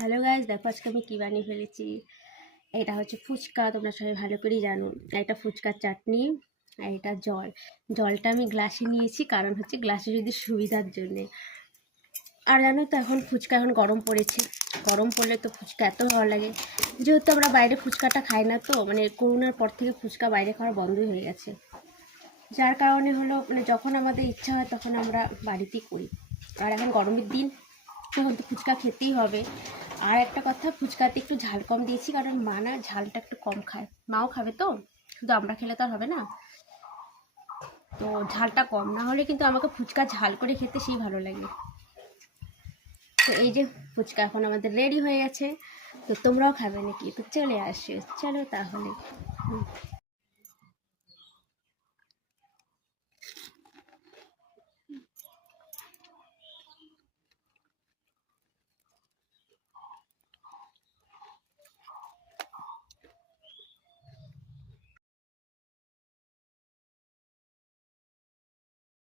Hello guys, দেখো আজকে আমি কী বানিয়ে ফেলেছি। এটা হচ্ছে ফুচকা, তোমরা সবাই ভালো করেই জানো। এটা ফুচকার চাটনি আর এটা জলটা আমি গ্লাসে নিয়েছি, কারণ হচ্ছে গ্লাসে যদি সুবিধার জন্যে। আর জানো তো এখন ফুচকা এখন গরম পড়েছে, গরম পড়লে তো ফুচকা এত ভালো লাগে। যেহেতু আমরা বাইরে ফুচকাটা খাই না, তো মানে করোনার পর থেকে ফুচকা বাইরে খাওয়া বন্ধই হয়ে গেছে। যার কারণে হলো মানে যখন আমাদের ইচ্ছা হয় তখন আমরা বাড়িতেই করি। আর এখন গরমের দিন, তখন তো ফুচকা খেতেই হবে। আর একটা কথা, ফুচকাতে একটু ঝাল কম দিয়েছি, কারণ মা না ঝালটা একটু কম খায়। মাও খাবে তো, শুধু আমরা খেলে তো আর হবে না। তো ঝালটা কম না হলে কিন্তু আমাকে ফুচকা ঝাল করে খেতে সেই ভালো লাগে। তো এই যে ফুচকা এখন আমাদের রেডি হয়ে গেছে। তো তোমরাও খাবে নাকি? তো চলে আসো, চলো তাহলে।